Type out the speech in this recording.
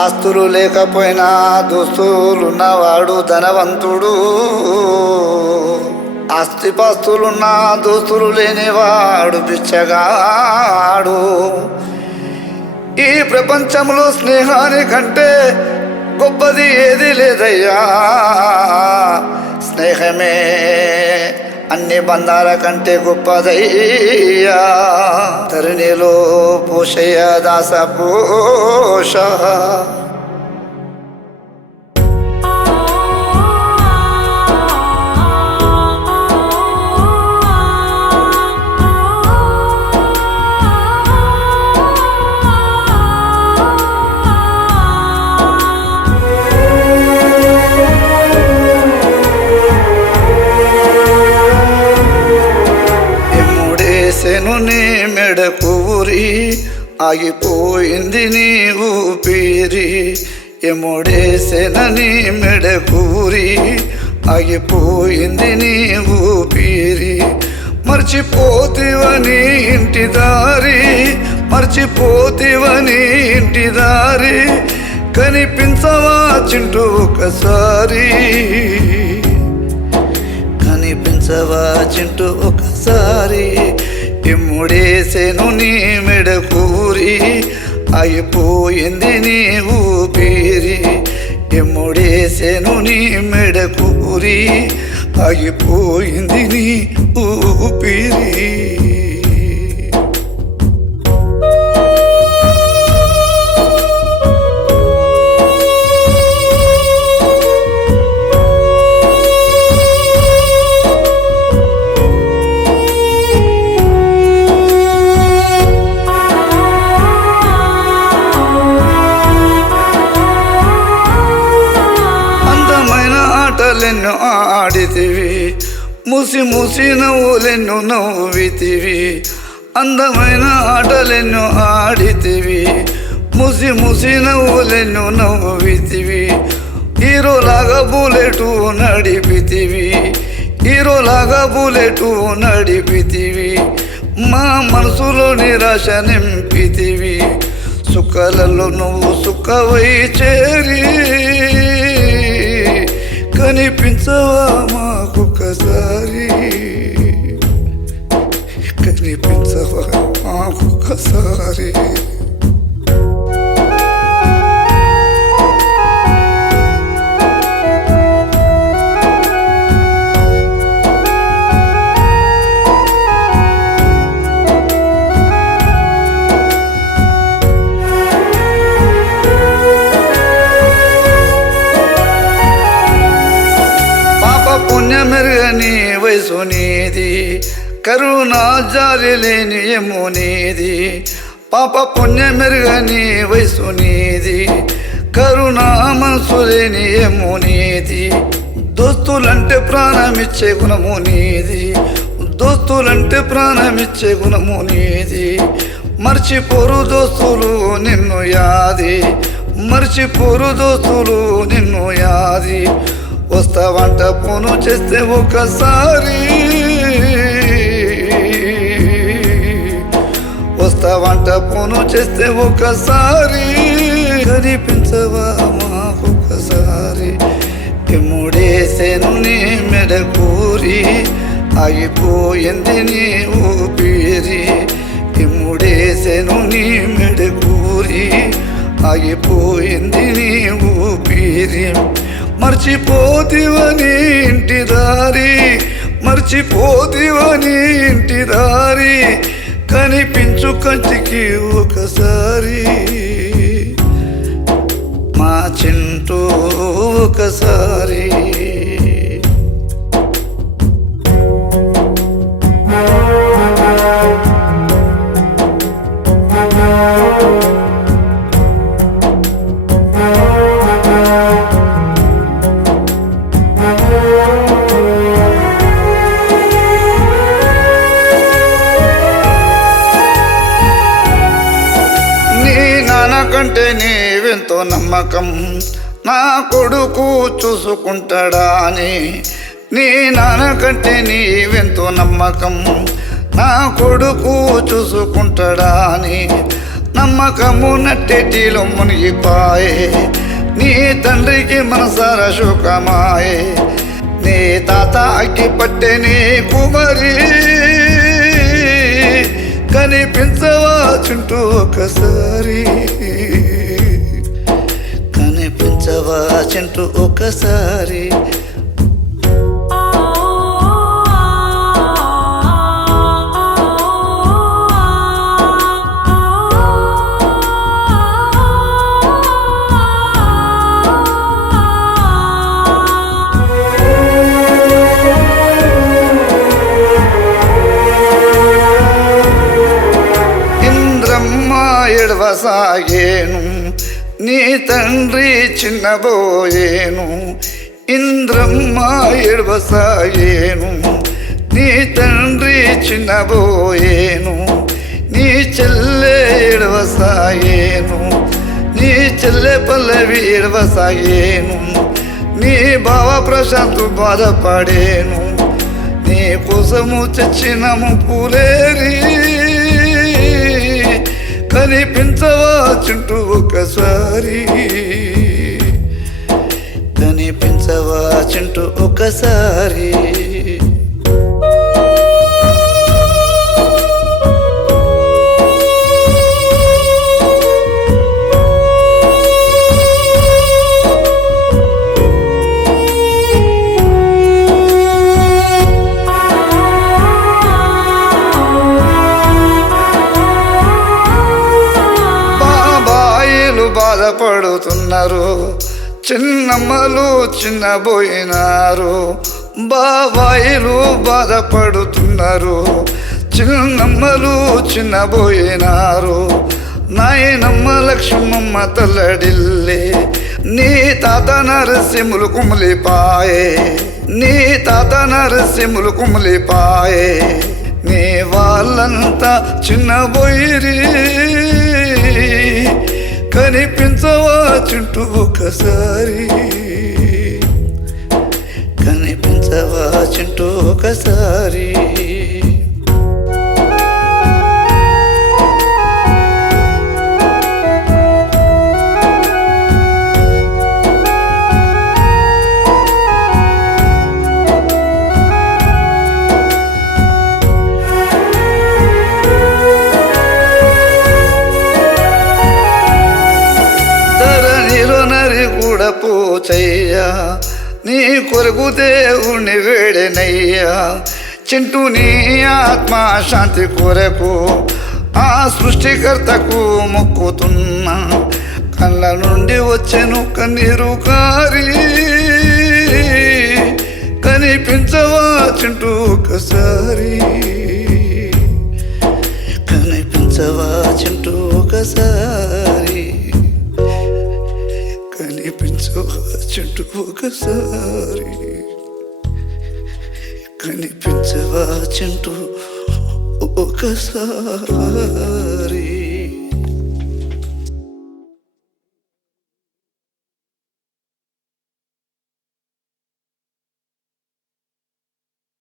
ఆస్తులు లేకపోయినా దోస్తులున్నవాడు ధనవంతుడు, ఆస్తిపాస్తులున్న దోస్తులు లేనివాడు బిచ్చగాడు. ఈ ప్రపంచంలో స్నేహానికంటే గొప్పది ఏది లేదయ్యా. స్నేహమే అన్ని బంధాల కంటే గొప్పదయ్యా. ధరణిలో పోషయ్య దాస పోష. ఎముడేసెను నీ మెడకూరి ఆగిపోయింది నీ ఊపిరి. ఎముడేసెనని మెడకూరి ఆగిపోయింది నీ ఊపిరి. మర్చిపోతివని ఇంటి దారి, మర్చిపోతివని ఇంటి దారి. కనిపించవా చింటూ ఒకసారి, కనిపించవా చింటూ ఒకసారి. ఎముడేసెను నీ మెడకూరి అయిపోయింది నీ ఊపిరి. ఎముడేసెను నీ మెడకూరి అయిపోయింది నీ ఊపిరి. ఆటలెన్నో ఆడితివి, ముసి ముసి నవ్వులెన్నో నవ్వితివి. అందమైన ఆటలెన్నో ఆడితివి, ముసి ముసి నవ్వులెన్నో నవ్వితివి. హీరోలాగా బుల్లెటు నడిపితివి, హీరోలాగా బుల్లెటు నడిపితివి. మా మనసులో నిరాశ నింపితివి. సుఖాలలో నువ్వు సుఖవై చేరి కనిపించవా మాకొకసారి, కనిపించవా మాకొకసారి. పుణ్యమెరుగని వయసు నీది, కరుణా జాలి లేని ఏమో నీది. పాప పుణ్యమెరుగని వయసు నీది, కరుణా మనసు లేని ఏమో నీది. దోస్తులంటే ప్రాణమిచ్చే గుణము నీది, దోస్తులంటే ప్రాణమిచ్చే గుణము నీది. మర్చిపోరు దోస్తులు నిన్ను యాది, మర్చిపోరు దోస్తులు నిన్ను యాది. వస్తావంట ఫోను చేస్తే ఒకసారి, వస్తావంట ఫోను చేస్తే ఒకసారి. కనిపించవా మాకొకసారి. ఎముడేసెను నీ మెడకూరి ఆగిపోయింది నీ ఊపిరి. ఎముడేసెను నీ మెడకూరి ఆగిపోయింది నీ ఊపిరి. మర్చిపోతివని ఇంటి దారి, మర్చిపోతివని ఇంటి దారి. కనిపించు కంటికి ఒకసారి, మా చింటూ ఒకసారి. కంటే నీవెంతో నమ్మకం, నా కొడుకు చూసుకుంటాడా అని. నీ నాన్న కంటే నీవెంతో నమ్మకం, నా కొడుకు చూసుకుంటాడా అని. నమ్మకము నట్టెటిలో మునిగిపాయే నీ తండ్రికి మనసారా శోకమాయే నీ తాత అగ్గి పట్టే నీ కుమరి కనిపించవా చుంటూ ఒకసారి కనిపించవా చుంటూ ఒకసారి ఎడవసాగేను నీ తండ్రి చిన్నబోయేను ఇంద్రమ్మ ఎడవసాగేను నీ తండ్రి చిన్నబోయేను నీ చెల్లె ఎడవసాగేను నీ చెల్లె పల్లవి ఎడవసాగేను నీ బావ ప్రశాంతు బాధపడేను నీ కోసము చచ్చినము పూలేరి కనిపించవా చుంటూ ఒకసారి కనిపించవా చుంటూ ఒకసారి బాధపడుతున్నారు చిన్నమ్మలు చిన్నబోయినారు బాబాయిలు బాధపడుతున్నారు చిన్నమ్మలు చిన్నబోయినారు నాయనమ్మ లక్ష్మమ్మ తల్లడిల్లే నీ తాత నరసింహులు కుమిలిపాయే నీ తాత నరసింహులు కుమిలిపాయే నీ వాళ్ళంతా చిన్నబోయిరి కనిపించవా చుంటూ ఒకసారి కనిపించవా చుంటూ ఒకసారి కూడా పోచయ్యా నీ కొరకు దేవుని వేడనయ్యా చింటూ నీ ఆత్మ శాంతి కొరకు ఆ సృష్టికర్తకు మొక్కుతున్నా కళ్ళ నుండి వచ్చెను కన్నీరు కారి కనిపించవా చింటూ ఒకసారి కనిపించవా చింటూ ఒకసారి కనిపించవా చుంటూ ఒకసారి కనిపించవా చుంటూ ఒకసారి